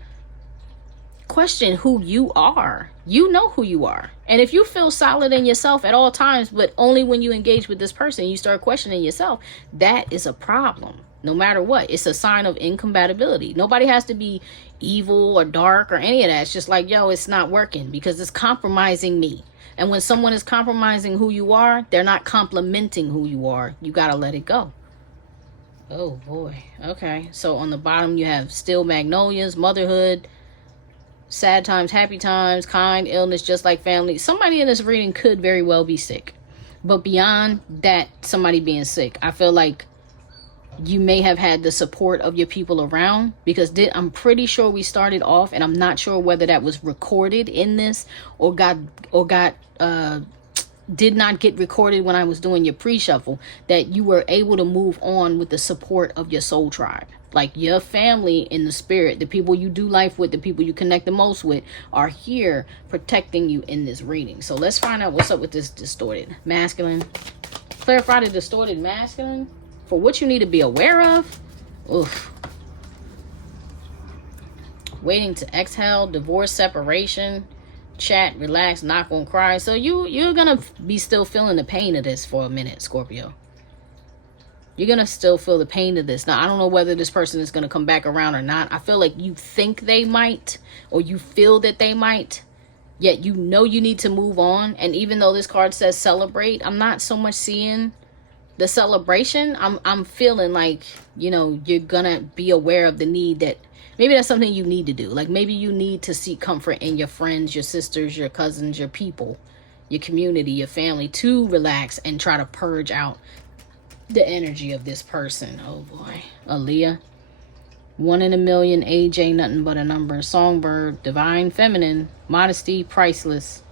question who you are? You know who you are. And if you feel solid in yourself at all times, but only when you engage with this person, you start questioning yourself, that is a problem. No matter what, it's a sign of incompatibility. Nobody has to be evil or dark or any of that. It's just like, yo, it's not working because it's compromising me. And when someone is compromising who you are, they're not complimenting who you are. You got to let it go. Oh boy. Okay. So on the bottom, you have still magnolias, motherhood, sad times, happy times, kind, illness, just like family. Somebody in this reading could very well be sick. But beyond that, somebody being sick, I feel like you may have had the support of your people around, because I'm pretty sure we started off, and I'm not sure whether that was recorded in this or did not get recorded when I was doing your pre-shuffle, that you were able to move on with the support of your soul tribe. Like your family in the spirit, the people you do life with, the people you connect the most with, are here protecting you in this reading. So let's find out what's up with this distorted masculine. Clarify the distorted masculine for what you need to be aware of. Oof. Waiting to exhale, divorce, separation, chat, relax, not gonna cry. So you're gonna be still feeling the pain of this for a minute, Scorpio. You're gonna still feel the pain of this. Now, I don't know whether this person is gonna come back around or not. I feel like you think they might, or you feel that they might, yet you know you need to move on. And even though this card says celebrate, I'm not so much seeing the celebration. I'm feeling like, you know, you're gonna be aware of the need that maybe that's something you need to do. Like maybe you need to seek comfort in your friends, your sisters, your cousins, your people, your community, your family, to relax and try to purge out the energy of this person. Oh boy. Aaliyah. 1 in a million. Age ain't nothing but a number. Songbird. Divine feminine. Modesty. Priceless.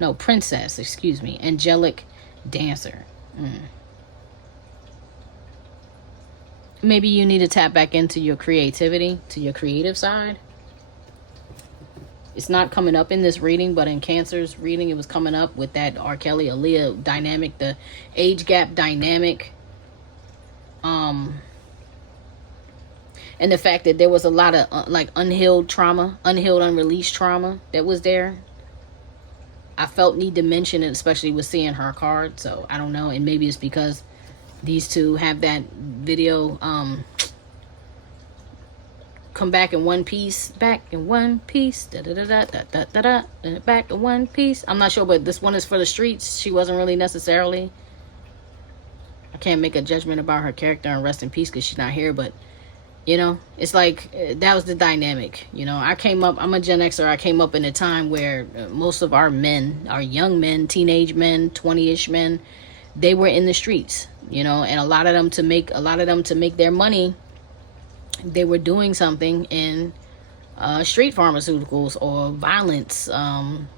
No, princess. Excuse me. Angelic dancer. Maybe you need to tap back into your creativity, to your creative side. It's not coming up in this reading, but in Cancer's reading, it was coming up with that R. Kelly, Aaliyah dynamic, the age gap dynamic. And the fact that there was a lot of like unhealed trauma, unreleased trauma that was there. I felt need to mention it, especially with seeing her card. So I don't know. And maybe it's because these two have that video come back in one piece, back in one piece, back in one piece. I'm not sure, but this one is for the streets. She wasn't really necessarily, I can't make a judgment about her character and rest in peace because she's not here, but you know, it's like that was the dynamic. You know, I came up, I'm a Gen Xer. I came up in a time where most of our men, our young men, teenage men, 20-ish men, they were in the streets, you know, and a lot of them to make their money, they were doing something in street pharmaceuticals or violence,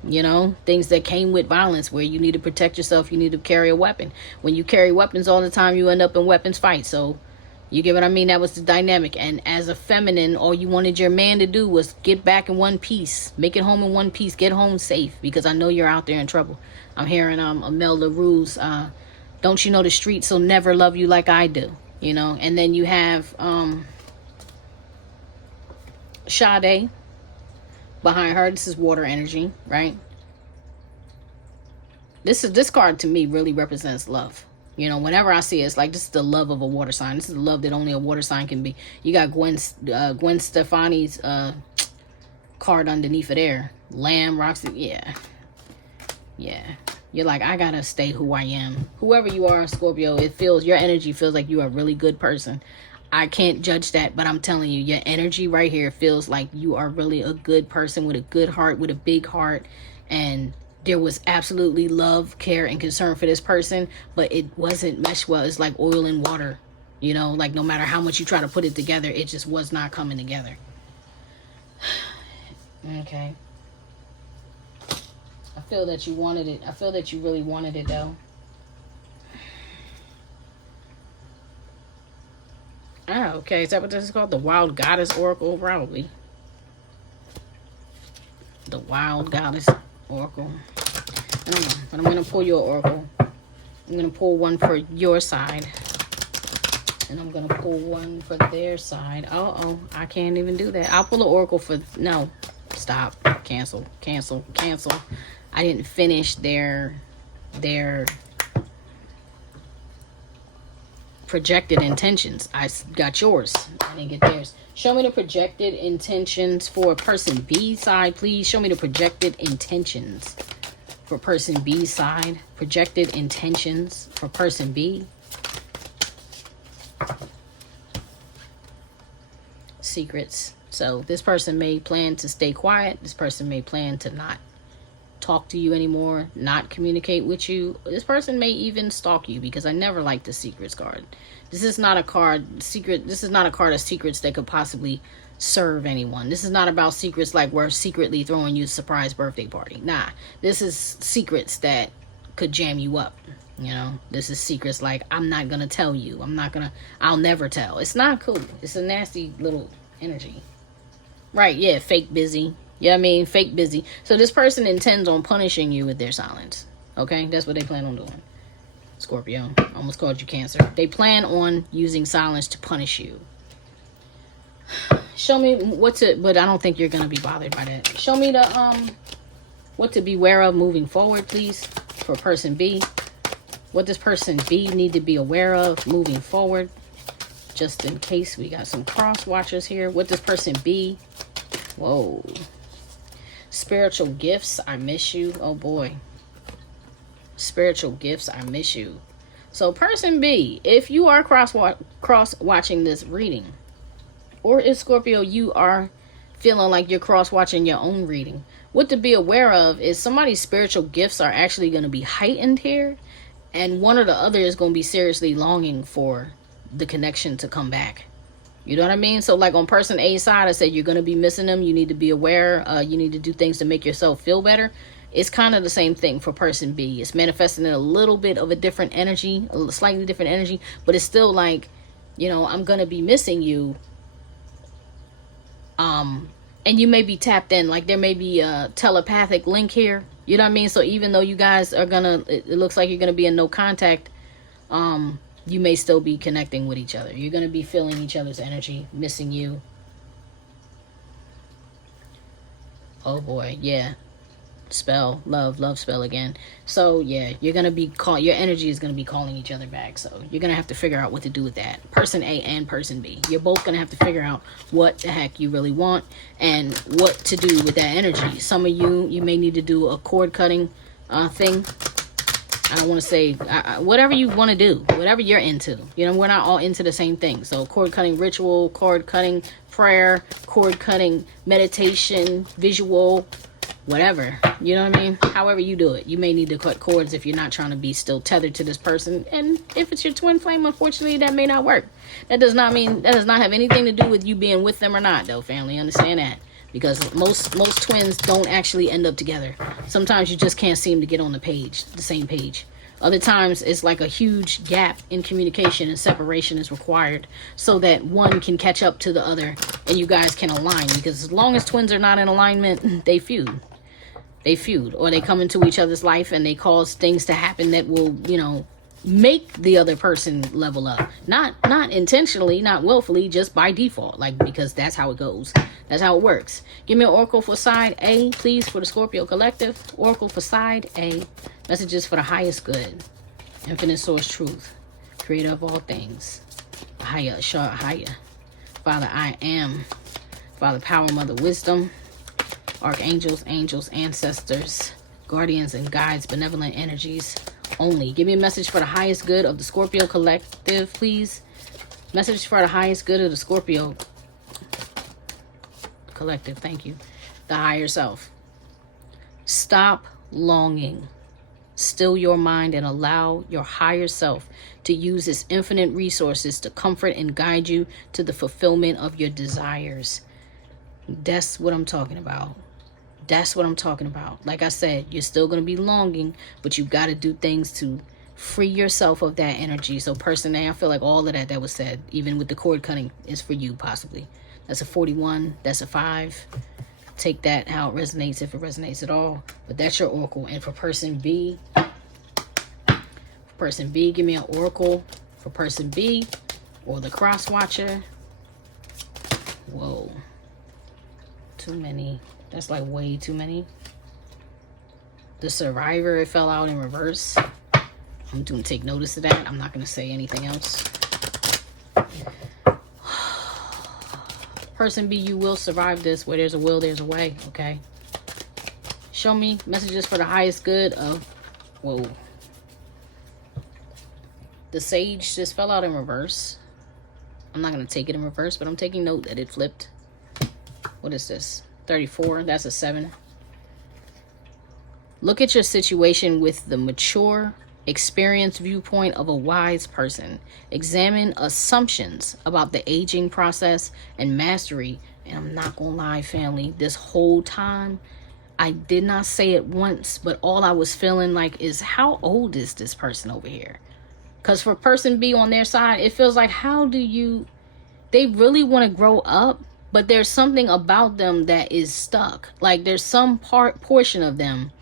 you know, things that came with violence where you need to protect yourself. You need to carry a weapon. When you carry weapons all the time, you end up in weapons fights. So you get what I mean? That was the dynamic. And as a feminine, all you wanted your man to do was get back in one piece, make it home in one piece, get home safe, because I know you're out there in trouble. I'm hearing Amel LaRue's, don't you know the streets will never love you like I do, you know? And then you have Sade behind her. This is water energy, right? This card to me really represents love. You know, whenever I see it, it's like, this is the love of a water sign. This is the love that only a water sign can be. You got Gwen Stefani's card underneath it there. Lamb, Roxy, yeah. You're like, I gotta stay who I am. Whoever you are, Scorpio, your energy feels like you're a really good person. I can't judge that, but I'm telling you, your energy right here feels like you are really a good person with a good heart, with a big heart, and There was absolutely love, care, and concern for this person, but it wasn't meshed well. It's like oil and water. You know, like no matter how much you try to put it together, it just was not coming together. Okay. I feel that you wanted it. I feel that you really wanted it, though. Ah, okay. Is that what this is called? The Wild Goddess Oracle? Probably. The Wild Goddess Oracle. I don't know. But I'm going to pull your oracle. I'm going to pull one for your side. And I'm going to pull one for their side. Uh-oh. I can't even do that. I'll pull an oracle for... No. Stop. Cancel. Cancel. Cancel. I didn't finish their projected intentions. I got yours. I didn't get theirs. Show me the projected intentions for person B side, please. Show me the projected intentions for person B side. Projected intentions for person B. Secrets. So this person may plan to stay quiet. This person may plan to not talk to you anymore, not communicate with you. This person may even stalk you, because I never liked the secrets card. This is not a card secret. This is not a card of secrets that could possibly serve anyone. This is not about secrets like we're secretly throwing you a surprise birthday party. Nah, this is secrets that could jam you up. You know, this is secrets like, I'm not gonna tell you. I'll never tell. It's not cool. It's a nasty little energy. Right, yeah, fake busy. You know what I mean? Fake busy. So this person intends on punishing you with their silence. Okay? That's what they plan on doing. Scorpio. Almost called you Cancer. They plan on using silence to punish you. Show me what to... But I don't think you're going to be bothered by that. Show me the... what to beware of moving forward, please. For person B. What does person B need to be aware of moving forward? Just in case we got some cross watchers here. What does person B... Whoa. Spiritual gifts, I miss you. Oh boy. Spiritual gifts, I miss you. So person B, if you are cross watching this reading, or if Scorpio, you are feeling like you're cross watching your own reading, what to be aware of is somebody's spiritual gifts are actually going to be heightened here, and one or the other is going to be seriously longing for the connection to come back. You know what I mean? So like on person A side, I said you're going to be missing them. You need to be aware. You need to do things to make yourself feel better. It's kind of the same thing for person B. It's manifesting in a little bit of a different energy, a slightly different energy, but it's still like, you know, I'm going to be missing you. And you may be tapped in, like there may be a telepathic link here. You know what I mean? So even though you guys are it looks like you're going to be in no contact, you may still be connecting with each other. You're going to be feeling each other's energy, missing you. Oh boy, yeah. Spell, love spell again. So yeah, you're going to be your energy is going to be calling each other back. So you're going to have to figure out what to do with that. Person A and person B. You're both going to have to figure out what the heck you really want and what to do with that energy. Some of you may need to do a cord cutting thing. I don't want to say whatever you want to do, whatever you're into. You know, we're not all into the same thing. So cord cutting ritual, cord cutting prayer, cord cutting meditation, visual, whatever. You know what I mean? However you do it. You may need to cut cords if you're not trying to be still tethered to this person. And if it's your twin flame, unfortunately, that may not work. That does not have anything to do with you being with them or not, though, family. Understand that. Because most twins don't actually end up together. Sometimes you just can't seem to get on the same page. Other times it's like a huge gap in communication and separation is required so that one can catch up to the other and you guys can align. Because as long as twins are not in alignment, they feud. Or they come into each other's life and they cause things to happen that will, you know, make the other person level up. Not intentionally, not willfully, just by default. Like, because that's how it goes. That's how it works. Give me an oracle for side A, please, for the Scorpio collective. Oracle for side A. Messages for the highest good. Infinite source truth. Creator of all things. Higher, Shah, higher. Father, I am. Father, power, mother, wisdom. Archangels, angels, ancestors, guardians and guides, benevolent energies only. Give me a message for the highest good of the Scorpio collective, please. Message for the highest good of the Scorpio collective. Thank you. The higher self. Stop longing. Still your mind and allow your higher self to use its infinite resources to comfort and guide you to the fulfillment of your desires. That's what I'm talking about. That's what I'm talking about. Like I said, you're still going to be longing, but you got to do things to free yourself of that energy. So person A, I feel like all of that was said, even with the cord cutting, is for you possibly. That's a 41. That's a 5. Take that how it resonates, if it resonates at all. But that's your oracle. And for person B, give me an oracle for person B or the cross watcher. Whoa. Too many. That's like way too many. The survivor, it fell out in reverse. I'm going to take notice of that. I'm not going to say anything else. Person B, you will survive this. Where there's a will, there's a way. Okay. Show me messages for the highest good of... Whoa. The sage just fell out in reverse. I'm not going to take it in reverse, but I'm taking note that it flipped. What is this? 34. That's a 7. Look at your situation with the mature, experienced viewpoint of a wise person. Examine assumptions about the aging process and mastery. And I'm not gonna lie, family, this whole time I did not say it once, but all I was feeling like is, how old is this person over here? Because for person B on their side, it feels like, they really want to grow up, but there's something about them that is stuck. Like there's some portion of them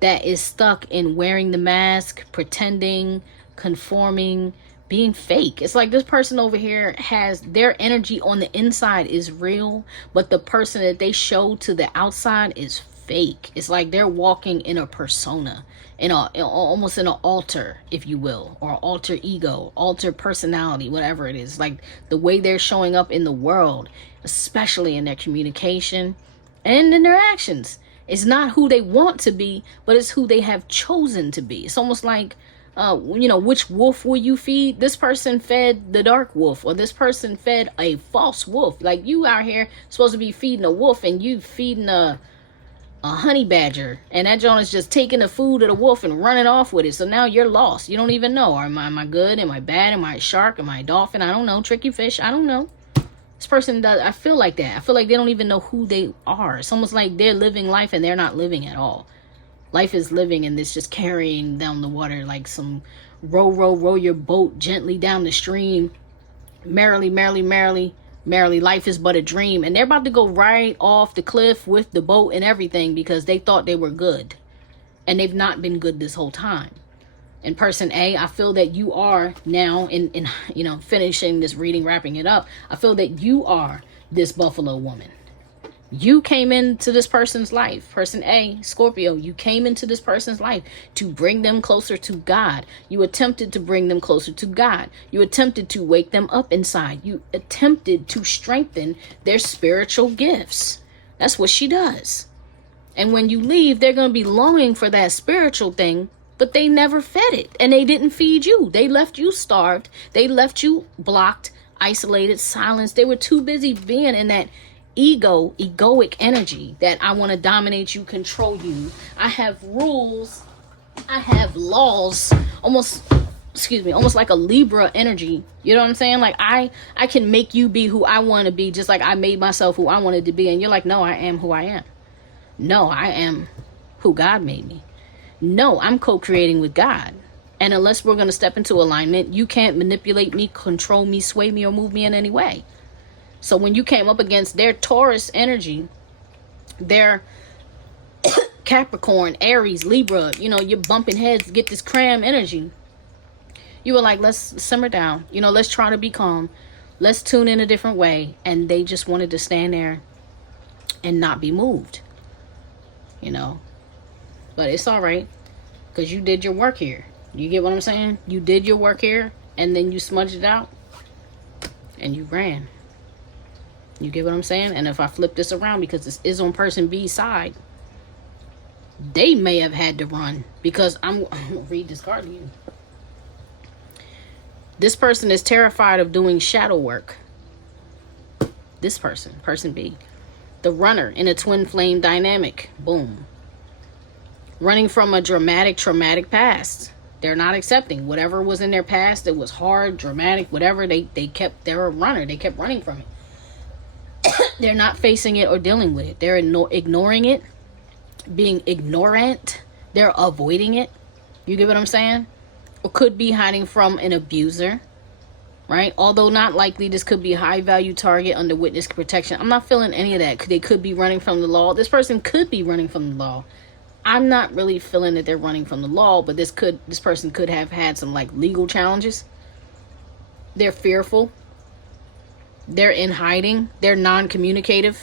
that is stuck in wearing the mask, pretending, conforming, being fake. It's like this person over here has their energy on the inside is real, but the person that they show to the outside is fake. It's like they're walking in a persona, almost in an alter, if you will, or alter ego, alter personality, whatever it is. Like the way they're showing up in the world, especially in their communication and in their actions. It's not who they want to be, but it's who they have chosen to be. It's almost like, which wolf will you feed? This person fed the dark wolf, or this person fed a false wolf. Like you out here supposed to be feeding a wolf, and you feeding a honey badger, and that John is just taking the food of the wolf and running off with it. So now you're lost. You don't even know. Am I good? Am I bad? Am I a shark? Am I a dolphin? I don't know. Tricky fish? I don't know. This person does. I feel like that. I feel like they don't even know who they are. It's almost like they're living life and they're not living at all. Life is living and it's just carrying down the water like some row your boat gently down the stream. Merrily, merrily, merrily, merrily. Life is but a dream. And they're about to go right off the cliff with the boat and everything because they thought they were good. And they've not been good this whole time. And person A, I feel that you are now in finishing this reading, wrapping it up. I feel that you are this buffalo woman. You came into this person's life. Person A, Scorpio, you came into this person's life to bring them closer to God. You attempted to bring them closer to God. You attempted to wake them up inside. You attempted to strengthen their spiritual gifts. That's what she does. And when you leave, they're going to be longing for that spiritual thing, but they never fed it, and they didn't feed you. They left you starved. They left you blocked, isolated, silenced. They were too busy being in that egoic energy that I want to dominate you, control you. I have rules. I have laws. Almost like a Libra energy. You know what I'm saying? Like I can make you be who I want to be, just like I made myself who I wanted to be. And you're like, no, I am who I am. No, I am who God made me. No, I'm co-creating with God. And unless we're going to step into alignment, you can't manipulate me, control me, sway me, or move me in any way. So when you came up against their Taurus energy, their Capricorn, Aries, Libra, you're bumping heads to get this cram energy. You were like, let's simmer down. Let's try to be calm. Let's tune in a different way. And they just wanted to stand there and not be moved. But it's all right, because you did your work here. You get what I'm saying? You did your work here, and then you smudged it out, and you ran. You get what I'm saying? And if I flip this around, because this is on person B's side, they may have had to run, because I'm going to read this card to you. This person is terrified of doing shadow work. This person B. The runner in a twin flame dynamic. Boom. running from a dramatic, traumatic past. They're not accepting whatever was in their past. It was hard, dramatic, whatever. They're a runner. They kept running from it. They're not facing it or dealing with it. They're ignoring it, being ignorant. They're avoiding it. You get what I'm saying? Or could be hiding from an abuser, right? Although not likely, this could be a high value target under witness protection. I'm not feeling any of that. They could be running from the law. This person could be running from the law. I'm not really feeling that they're running from the law, but this person could have had some like legal challenges. They're fearful. They're in hiding. They're non-communicative.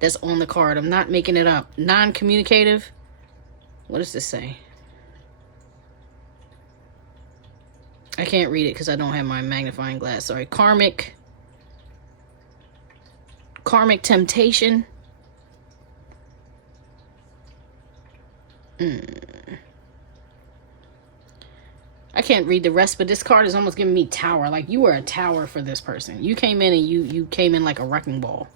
That's on the card. I'm not making it up. Non-communicative. What does this say? I can't read it because I don't have my magnifying glass. Sorry. Karmic temptation. I can't read the rest, but this card is almost giving me tower. Like you were a tower for this person. You came in and you came in like a wrecking ball.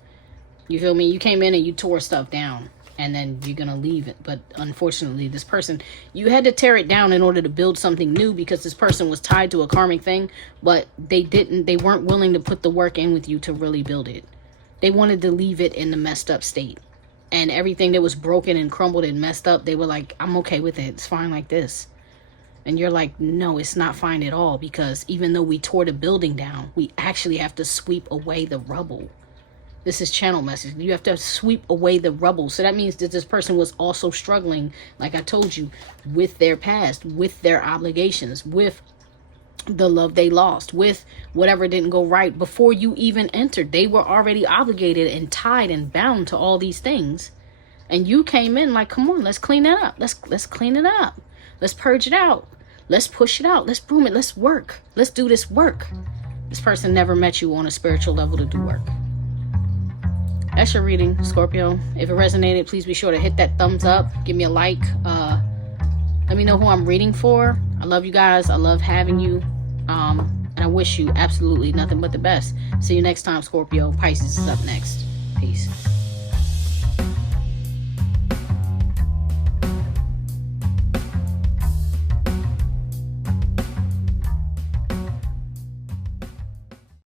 You feel me? You came in and you tore stuff down, and then you're gonna leave it. But unfortunately, this person, you had to tear it down in order to build something new, because this person was tied to a karmic thing, but they weren't willing to put the work in with you to really build it. They wanted to leave it in the messed up state. And everything that was broken and crumbled and messed up, they were like, I'm okay with it. It's fine like this. And you're like, no, it's not fine at all, because even though we tore the building down, we actually have to sweep away the rubble. This is channel message. You have to sweep away the rubble. So that means that this person was also struggling, like I told you, with their past, with their obligations, with the love they lost, with whatever didn't go right before you even entered. They were already obligated and tied and bound to all these things, and you came in like, come on, let's clean it up. Let's clean it up. Let's purge it out. Let's push it out. Let's broom it. Let's work. Let's do this work. This person never met you on a spiritual level to do work. That's your reading, Scorpio. If it resonated, please be sure to hit that thumbs up. Give me a like. Let me know who I'm reading for. I love you guys. I love having you. And I wish you absolutely nothing but the best. See you next time, Scorpio. Pisces is up next. Peace.